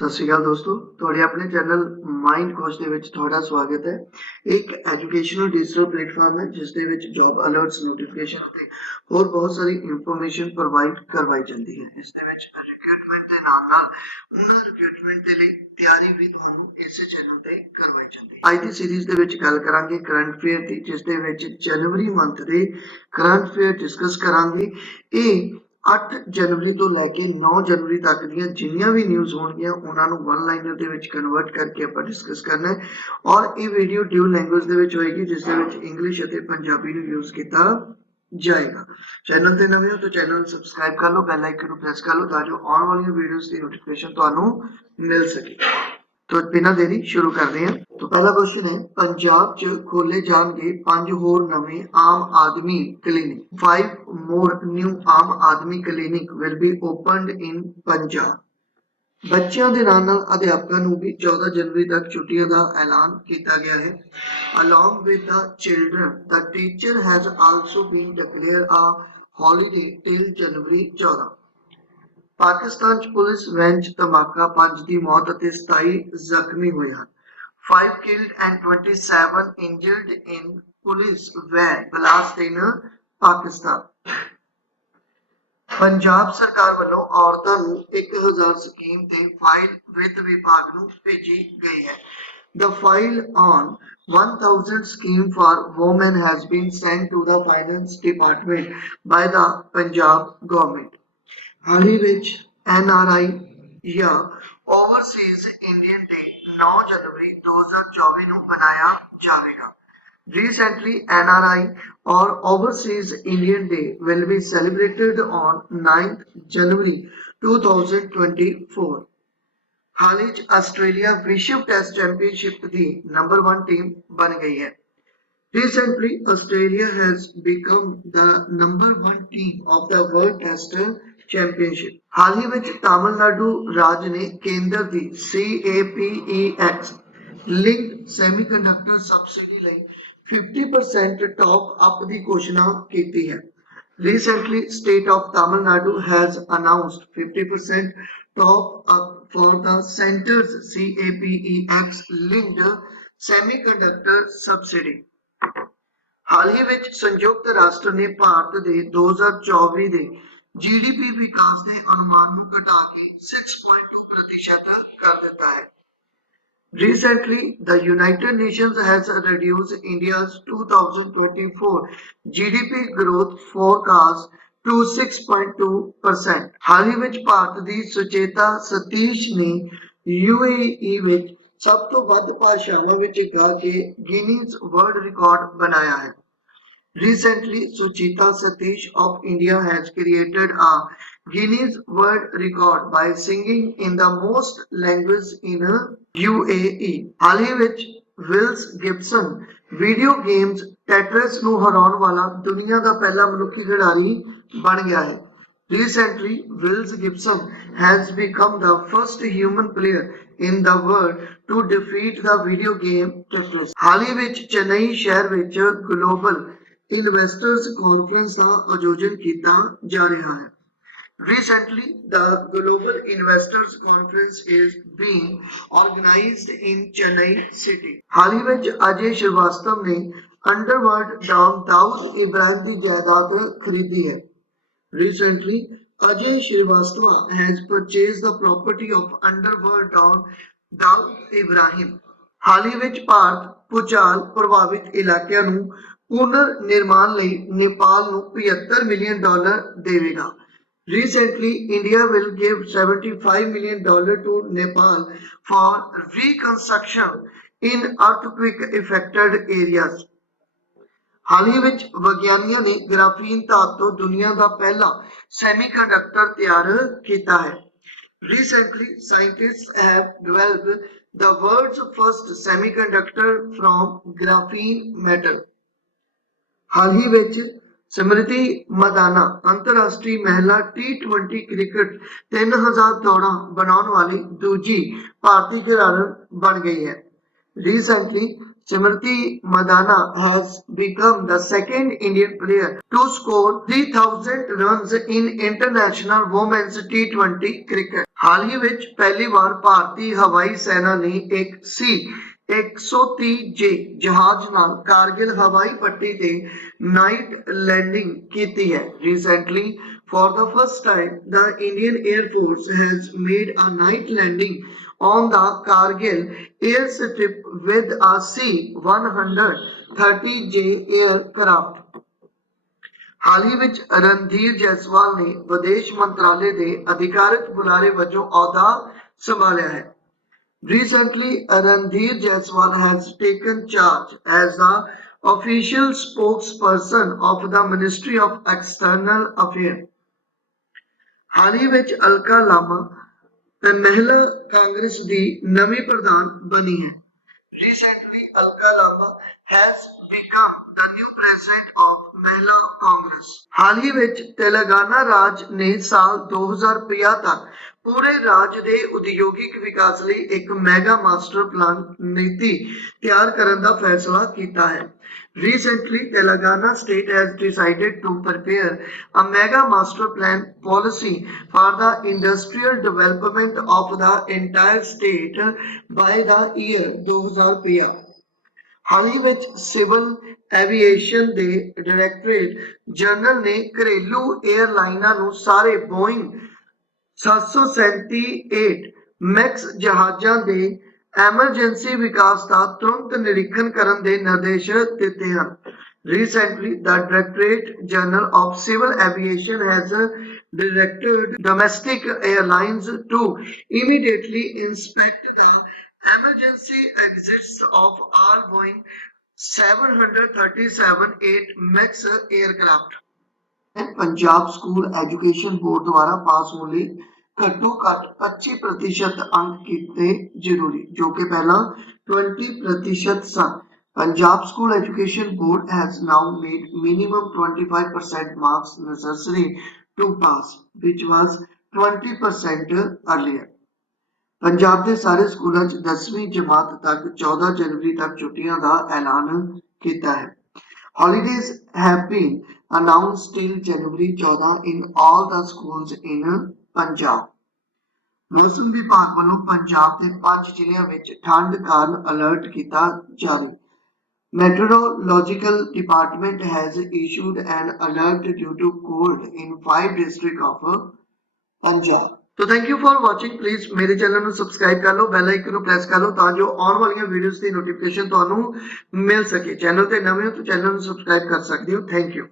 ਸਤਿ ਸ਼੍ਰੀ ਅਕਾਲ ਦੋਸਤੋ। ਤੁਹਾਡੇ ਆਪਣੇ ਚੈਨਲ ਮਾਈਂਡ ਕੋਚ ਦੇ ਵਿੱਚ ਤੁਹਾਡਾ ਸਵਾਗਤ ਹੈ। ਇਹ ਇੱਕ ਐਜੂਕੇਸ਼ਨਲ ਡਿਜੀਟਲ ਪਲੇਟਫਾਰਮ ਹੈ, ਜਿਸ ਦੇ ਵਿੱਚ ਜੌਬ ਅਲਰਟਸ ਨੋਟੀਫਿਕੇਸ਼ਨ ਅਤੇ ਹੋਰ ਬਹੁਤ ਸਾਰੀ ਇਨਫੋਰਮੇਸ਼ਨ ਪ੍ਰੋਵਾਈਡ ਕਰਵਾਈ ਜਾਂਦੀ ਹੈ। ਇਸ ਦੇ ਵਿੱਚ ਰਿਕਰੂਟਮੈਂਟ ਦੇ ਨਾਲ ਨਾਲ ਉਹਨਾਂ ਰਿਕਰੂਟਮੈਂਟ ਦੇ ਲਈ ਤਿਆਰੀ ਵੀ ਤੁਹਾਨੂੰ ਇਸੇ ਚੈਨਲ ਤੇ ਕਰਵਾਈ ਜਾਂਦੀ ਹੈ। ਅੱਜ ਦੀ ਸੀਰੀਜ਼ ਦੇ ਵਿੱਚ ਗੱਲ ਕਰਾਂਗੇ ਕਰੰਟ ਅਫੇਅਰ ਦੀ, ਜਿਸ ਦੇ ਵਿੱਚ ਜਨਵਰੀ ਮੰਥ ਦੇ ਕਰੰਟ ਅਫੇਅਰ ਡਿਸਕਸ ਕਰਾਂਗੇ। ਇਹ 8 ਜਨਵਰੀ ਤੋਂ ਲੈ ਕੇ 9 ਜਨਵਰੀ ਤੱਕ ਦੀਆਂ ਜਿੰਨੀਆਂ ਵੀ ਨਿਊਜ਼ ਹੋਣਗੀਆਂ, ਉਹਨਾਂ ਨੂੰ ਵਨ ਲਾਈਨਰ ਦੇ ਵਿੱਚ ਕਨਵਰਟ ਕਰਕੇ ਆਪਾਂ ਡਿਸਕਸ ਕਰਨਾ ਹੈ। ਔਰ ਇਹ ਵੀਡੀਓ ਡਿਊ ਲੈਂਗੁਏਜ ਦੇ ਵਿੱਚ ਹੋਏਗੀ, ਜਿਸ ਦੇ ਵਿੱਚ ਇੰਗਲਿਸ਼ ਅਤੇ ਪੰਜਾਬੀ ਨੂੰ ਯੂਜ਼ ਕੀਤਾ ਜਾਏਗਾ। ਚੈਨਲ ਤੇ ਨਵੇਂ ਹੋ ਤਾਂ ਚੈਨਲ ਨੂੰ ਸਬਸਕ੍ਰਾਈਬ ਕਰ ਲਓ ਬੈਲ ਆਈਕਨ ਨੂੰ ਪ੍ਰੈਸ ਕਰ ਲਓ, ਤਾਂ ਜੋ ਆਉਣ ਵਾਲੀਆਂ ਵੀਡੀਓਜ਼ ਦੀ ਨੋਟੀਫਿਕੇਸ਼ਨ ਤੁਹਾਨੂੰ ਮਿਲ ਸਕੇ। ਤਾਂ ਬਿਨਾਂ ਦੇਰੀ ਸ਼ੁਰੂ ਕਰਦੇ ਹਾਂ। तो पहला क्वेश्चन है पंजाब च खोले जाएंगे पांच होर नवे आम आदमी क्लिनिक फाइव मोर न्यू आम आदमी clinic will be opened in Punjab ਬੱਚਿਆਂ ਦੇ ਨਾਲ ਨਾਲ ਅਧਿਆਪਕਾਂ ਨੂੰ ਵੀ 14 ਜਨਵਰੀ ਤੱਕ ਛੁੱਟੀਆਂ ਦਾ ਐਲਾਨ ਕੀਤਾ ਗਿਆ ਹੈ along with the children the teacher has also been declared a holiday till January 14 Pakistan ਚ ਪੁਲਿਸ ਵੈਨ ਚ ਧਮਾਕਾ 5 ਦੀ ਮੌਤ ਅਤੇ 27 ਜ਼ਖਮੀ ਹੋਏ ਹਨ 5 killed and 27 injured in police van blast in Pakistan Punjab ਸਰਕਾਰ ਵੱਲੋਂ ਔਰਤਾਂ ਨੂੰ 1000 ਸਕੀਮ ਤੇ ਫਾਈਲ ਵਿੱਤ ਵਿਭਾਗ ਨੂੰ ਭੇਜੀ ਗਈ ਹੈ The file on 1000 scheme for women has been sent to the finance department by the Punjab government. ਹਾਲ ਹੀ ਵਿੱਚ NRI ਜਾਂ Overseas Indian Day 9 ਜਨਵਰੀ 2024 ਨੂੰ ਮਨਾਇਆ ਜਾਵੇਗਾ Recently, NRI or Overseas Indian Day will be celebrated on 9th January 2024. ਹਾਲ ਹੀ 'ਚ Australia ਵਿਸ਼ਵ test championship ਦੀ ਨੰਬਰ 1 ਟੀਮ ਬਣ ਗਈ ਹੈ Recently, Australia has become the number one team of the World Test Championship. ਹਾਲ ਹੀ ਵਿੱਚ ਤਾਮਿਲਨਾਡੂ ਰਾਜ ਨੇ ਕੇਂਦਰ ਦੀ CAPEX ਲਿੰਕ ਸੈਮੀਕੰਡਕਟਰ ਸਬਸਿਡੀ ਲਈ 50% ਟੌਪ ਅਪ ਦੀ ਘੋਸ਼ਣਾ ਕੀਤੀ ਹੈ Recently, state of Tamil Nadu has announced 50% top up for the center's CAPEX linked semiconductor subsidy. ਹਾਲ ਹੀ ਵਿੱਚ ਸੰਯੁਕਤ ਰਾਸ਼ਟਰ ਨੇ ਭਾਰਤ ਦੇ 2024 ਦੇ ਜੀਡੀਪੀ ਵਿਕਾਸ ਦੇ ਅਨੁਮਾਨ ਨੂੰ ਘਟਾ ਕੇ 6.2 ਪ੍ਰਤੀਸ਼ਤ ਕਰ ਦਿੱਤਾ ਹੈ Recently, the United Nations has reduced India's 2024 GDP growth forecast to 6.2%. ਹਾਲ ਹੀ ਵਿੱਚ ਭਾਰਤ ਦੀ ਸੁਚੇਤਾ ਸਤੀਸ਼ ਨੇ UAE ਵਿੱਚ ਸਭ ਤੋਂ ਵੱਧ ਭਾਸ਼ਾਵਾਂ ਵਿੱਚ ਗਾ ਕੇ ਗਿਨੀਜ਼ ਵਰਲਡ ਰਿਕਾਰਡ ਬਣਾਇਆ ਹੈ Recently, Suchita Satish of India has created a Guinness World Record by singing in the most languages in UAE. ਹਾਲ ਹੀ ਵਿੱਚ Willis Gibson video games Tetris ਨੂੰ ਹਰਾਉਣ ਵਾਲਾ ਦੁਨੀਆ ਦਾ ਪਹਿਲਾ ਮਨੁੱਖੀ ਖਿਡਾਰੀ ਬਣ ਗਿਆ ਹੈ Recently, Wills Gibson has become the first human player in the world to defeat the video game Tetris. ਹਾਲ ਹੀ ਵਿੱਚ ਚੇਨਈ ਸ਼ਹਿਰ ਵਿੱਚ ਗਲੋਬਲ ਇਨਵੈਸਟਰਸ ਕਾਨਫਰੰਸ ਦਾ ਆਯੋਜਨ ਕੀਤਾ ਜਾ ਰਿਹਾ ਹੈ Recently, the Global Investors Conference is being organized in Chennai city. ਹਾਲ ਹੀ ਵਿੱਚ ਅਜੇ ਸ਼੍ਰੀਵਾਸਤਵ ਨੇ ਅੰਡਰਵਰਲਡ ਡਾਮ ਦਾਊਦ ਇਬਰਾਹਿਮ ਦੀ ਜਾਇਦਾਦ ਖਰੀਦੀ ਹੈ Recently, Ajay Srivastava has purchased the property of underworld Don Daud Ibrahim. ਹਾਲ ਹੀ ਵਿੱਚ ਭਾਰਤ ਭੂਚਾਲ ਪ੍ਰਭਾਵਿਤ ਇਲਾਕਿਆਂ ਨੂੰ ਪੁਨਰ ਨਿਰਮਾਣ ਲਈ ਨੇਪਾਲ ਨੂੰ 75 ਮਿਲੀਅਨ ਡਾਲਰ ਦੇਵੇਗਾ Recently, India will give 75 million dollar to Nepal for reconstruction in earthquake affected areas. ਹਾਲ ਹੀ ਵਿੱਚ ਵਿਗਿਆਨੀਆਂ ਨੇ ਗ੍ਰਾਫੀਨ ਧਾਤ ਤੋਂ ਦੁਨੀਆ ਦਾ ਪਹਿਲਾ ਸੈਮੀਕੰਡਕਟਰ ਤਿਆਰ ਕੀਤਾ ਹੈ Recently, scientists have developed the world's first semiconductor from graphene metal. ਹਾਲ ਹੀ ਵਿੱਚ ਸਮ੍ਰਿਤੀ ਮਦਾਨਾ ਅੰਤਰਰਾਸ਼ਟਰੀ ਮਹਿਲਾ T20 ਕ੍ਰਿਕਟ 3000 ਦੌੜਾਂ ਬਣਾਉਣ ਵਾਲੀ ਦੂਜੀ ਭਾਰਤੀ ਖਿਡਾਰਨ ਬਣ ਗਈ ਹੈ Recently, Simriti Madana has become the second Indian player to score 3000 runs in international women's T20 cricket. ਹਾਲ ਹੀ ਵਿੱਚ ਪਹਿਲੀ ਵਾਰ ਭਾਰਤੀ ਹਵਾਈ ਸੈਨਾ ਨੇ ਇੱਕ ਸੀ 130 ਜੇ ਜਹਾਜ਼ ਨਾਲ ਕਾਰਗਿਲ ਹਵਾਈ ਪੱਟੀ ਤੇ ਨਾਈਟ ਲੈਂਡਿੰਗ ਕੀਤੀ ਹੈ recently for the first time the Indian air force has made a night landing on the Kargil airstrip with a C-130J aircraft. ਹਾਲ ਹੀ ਵਿੱਚ ਰਣਧੀਰ ਜੈਸਵਾਲ ਨੇ ਵਿਦੇਸ਼ ਮੰਤਰਾਲੇ ਦੇ ਅਧਿਕਾਰਤ ਬੁਲਾਰੇ ਵਜੋਂ ਅਹੁਦਾ ਸੰਭਾਲਿਆ ਹੈ Recently, Randhir Jaiswal has taken charge as the official spokesperson of the Ministry of External Affairs. ਹਾਲ ਹੀ ਵਿੱਚ ਅਲਕਾ ਲਾਮਾ ਤੇ ਮਹਿਲਾ ਕਾਂਗਰਸ ਦੀ ਨਵੀਂ ਪ੍ਰਧਾਨ ਬਣੀ ਹੈ Recently, Alka Lama has become the new president of Mahila Congress. ਹਾਲ ਹੀ ਵਿੱਚ ਤੇਲੰਗਾਨਾ ਰਾਜ ਨੇ ਸਾਲ 2050 ਤੱਕ ਪੂਰੇ ਰਾਜ ਦੇ ਉਦਯੋਗਿਕ ਵਿਕਾਸ ਲਈ ਇੱਕ ਮੈਗਾ ਮਾਸਟਰ ਪਲਾਨ ਨੀਤੀ ਤਿਆਰ ਕਰਨ ਦਾ ਫੈਸਲਾ ਕੀਤਾ ਹੈ Recently, Telangana state has decided to prepare a mega master plan policy for the industrial development of the entire state by the year 2050. ਹਾਲ ਹੀ ਵਿੱਚ ਸਿਵਲ ਐਵੀਏਸ਼ਨ ਦੇ ਡਾਇਰੈਕਟੋਰੇਟ ਜਨਰਲ ਨੇ ਘਰੇਲੂ 에ਅਰਲਾਈਨਾਂ ਨੂੰ ਸਾਰੇ ਬੋਇੰਗ 737 ਮੈਕਸ ਜਹਾਜ਼ਾਂ ਦੇ ਐਮਰਜੈਂਸੀ ਵਿਕਾਸ ਦਾ ਤੁਰੰਤ ਨਿਰੀਖਣ ਕਰਨ ਦੇ ਨਿਰਦੇਸ਼ ਦਿੱਤੇ ਹਨ Recently, the Directorate General of Civil Aviation has directed domestic airlines to immediately inspect the emergency exits of all Boeing 737-8 MAX aircraft. Punjab school education board ਦੁਆਰਾ ਪਾਸ ਹੋਣ ਲਈ ਘੱਟੋ ਘੱਟ 25% ਅੰਕ ਕੀਤੇ ਜ਼ਰੂਰੀ ਜੋ ਕਿ ਪਹਿਲਾਂ 20% ਸਨ Punjab school education board has now made minimum 25% marks necessary to pass which was 20% earlier Punjab ਦੇ ਸਾਰੇ ਸਕੂਲਾਂ 'ਚ 10ਵੀਂ ਜਮਾਤ ਤੱਕ 14 ਜਨਵਰੀ ਤੱਕ ਛੁੱਟੀਆਂ ਦਾ ਐਲਾਨ ਕੀਤਾ ਹੈ Holidays have been announced till January 14 in all the schools in Punjab. ਮੌਸਮ ਵਿਭਾਗ ਵੱਲੋਂ ਪੰਜਾਬ ਦੇ ਪੰਜ ਜ਼ਿਲ੍ਹਿਆਂ ਵਿੱਚ ਠੰਡ ਕਾਰਨ ਅਲਰਟ ਕੀਤਾ ਜਾਰੀ। Meteorological department has issued an alert due to cold in five districts of Punjab. ਤੋ thank you for watching please ਮੇਰੇ ਚੈਨਲ ਨੂੰ ਸਬਸਕ੍ਰਾਈਬ ਕਰ ਲਓ ਬੈਲ ਆਈਕਨ ਨੂੰ ਪ੍ਰੈਸ ਕਰ ਲਓ ਤਾਂ ਜੋ ਆਉਣ ਵਾਲੀਆਂ ਵੀਡੀਓਜ਼ ਦੀ ਨੋਟੀਫਿਕੇਸ਼ਨ ਤੁਹਾਨੂੰ ਮਿਲ ਸਕੇ ਚੈਨਲ ਤੇ ਨਵੇਂ ਹੋ ਤਾਂ ਚੈਨਲ ਨੂੰ ਸਬਸਕ੍ਰਾਈਬ ਕਰ ਸਕਦੇ ਹੋ ਥੈਂਕ ਯੂ